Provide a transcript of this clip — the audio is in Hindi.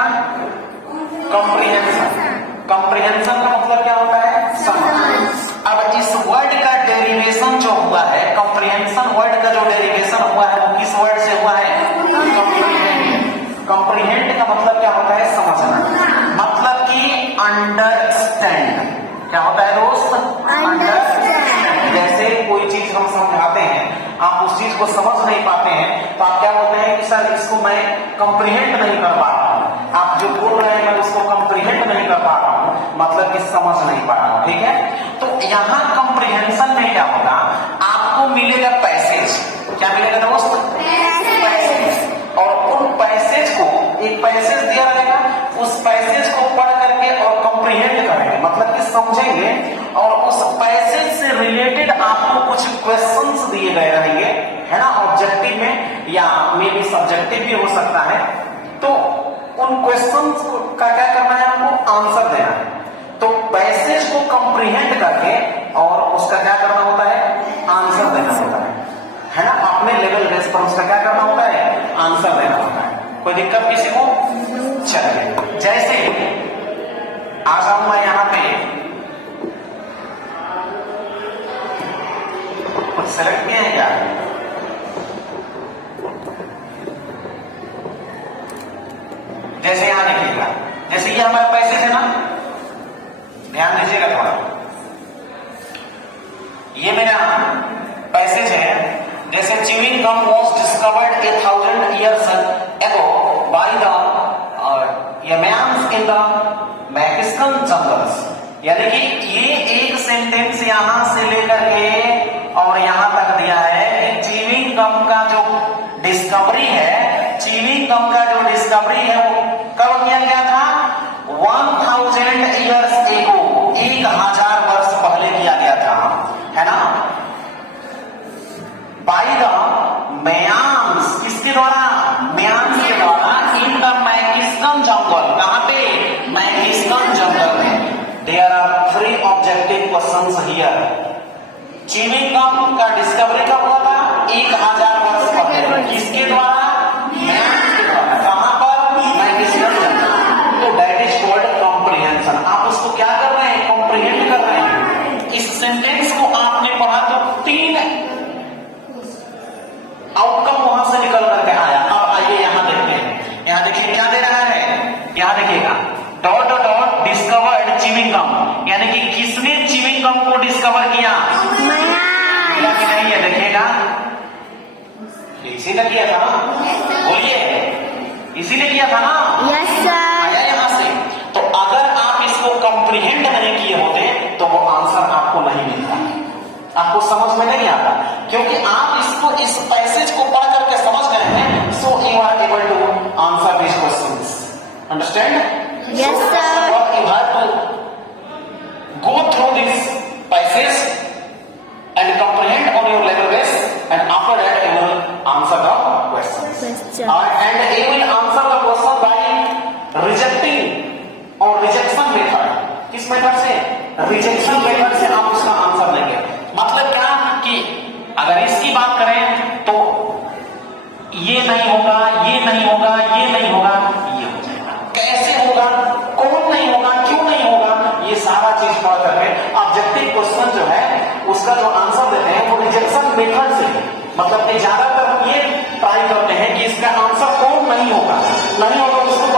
क्या? कॉम्प्रिहेंशन। कॉम्प्रिहेंशन का मतलब क्या होता है? समझ। अब इस वर्ड का डेरिवेशन जो हुआ है, कॉम्प्रिहेंशन वर्ड का जो डेरिवेशन हुआ है वो किस वर्ड से हुआ है? कॉम्प्रिहेंड। कॉम्प्रिहेंड का मतलब क्या होता है? समझना। मतलब कि अंडरस्टैंड। क्या होता है दोस्त? अंडरस्टैंड। जैसे कोई चीज हम समझाते हैं, आप उस चीज को समझ नहीं पाते हैं तो आप क्या बोलते हैं कि सर इसको मैं कॉम्प्रिहेंड नहीं कर पा रहा हूं। आप जो बोल रहे हैं मैं उसको कॉम्प्रिहेंड नहीं कर पा रहा हूं, मतलब कि समझ नहीं पा रहा हूं। ठीक है, तो यहां कॉम्प्रिहेंशन में क्या होगा? आपको मिलेगा पैसेज। क्या मिलेगा दोस्त? पैसेज। और उन पैसेज को, एक पैसेज दिया रहेगा, उस पैसेज को पढ़ करके और कॉम्प्रिहेंड करेंगे, मतलब कि समझेंगे, और उस पैसेज से रिलेटेड आपको कुछ क्वेश्चंस दिए गए रहेंगे, है ना, ऑब्जेक्टिव में या मे बी सब्जेक्टिव भी हो सकता है। तो उन क्वेश्चंस का क्या करना है? आपको आंसर देना है। तो पैसेज को कॉम्प्रिहेंड करके और उसका क्या करना होता है? आंसर देना होता है ना। अपने लेवल बेस पर उसका क्या करना होता है? आंसर देना होता है। कोई दिक्कत किसी को? चलिए, जैसे आ जाऊं मैं यहां पे, कुछ सेलेक्ट किए हैं क्या? जैसे यहां देखिएगा, जैसे ये हमारे पैसेज है ना, ध्यान दीजिएगा थोड़ा, ये मेरा पैसेज है। जैसे chewing gum was discovered 1000 years ago by the Yamans in the Mexican jungles. यानी कि ये एक सेंटेंस यहां से लेकर के और यहां तक दिया है कि च्यूइंग गम का जो डिस्कवरी है, च्यूइंग गम का जो डिस्कवरी है वो कब किया गया था? 1000 years ago, 1000 वर्ष पहले किया गया था, है ना। बाय द मैयांस, किसके द्वारा? मैयांस के द्वारा, इन द मैक्सिकन जंगल। कहां पे? मैक्सिकन जंगल में। There are 3 objective questions here. Chewing gum का डिस्कवरी कब हुआ था? 1000 वर्ष पहले। किसके द्वारा? मैयांस के द्वारा। कहां पर? मैक्सिकन जंगल। तो दैट इज कॉल्ड कॉम्प्रिहेंशन। आप उसको क्या कर रहे हैं? कॉम्प्रिहेंड कर रहे हैं। इस सेंटेंस को आपने पढ़ा तो 3 आउटकम वहां से निकल करके आया। अब आइए यहां देखते हैं। यहां देखिए क्या दे रहा है, यहां देखिएगा, dot dot dot discovered chewing gum, यानी कि किसने च्यूइंग गम को डिस्कवर किया? मिला कि नहीं है? देखिएगा, इसी ने किया था ना, बोलिए, इसी ने किया था ना। Yes sir. आया यहां से। तो अगर आप इसको कॉम्प्रिहेंड नहीं किए होते तो वो आंसर आपको नहीं मिलता, आपको समझ में नहीं आता, क्योंकि आप इसको, इस पैसेज को पढ़ करके समझ गए हैं। So you are able to answer this questions. Understand? Yes sir. You have to go through this passage and comprehend on your level base, and after that you will answer the questions. And you will answer the question by rejecting और रिजेक्शन मेथड। किस मेथड से? रिजेक्शन मेथड से आप उसका आंसर देंगे। मतलब क्या कि अगर इसकी बात करें तो ये नहीं होगा, ये नहीं होगा, ये नहीं होगा, ये हो जाएगा। कैसे होगा, कौन नहीं होगा, क्यों नहीं होगा, ये सारा चीज पढ़ करके ऑब्जेक्टिव क्वेश्चन जो है उसका जो आंसर देते हैं वो रिजेक्शन मेथड से। मतलब कि ज्यादातर हम ये ट्राई करते हैं कि इसका आंसर कौन नहीं होगा, नहीं होगा उसको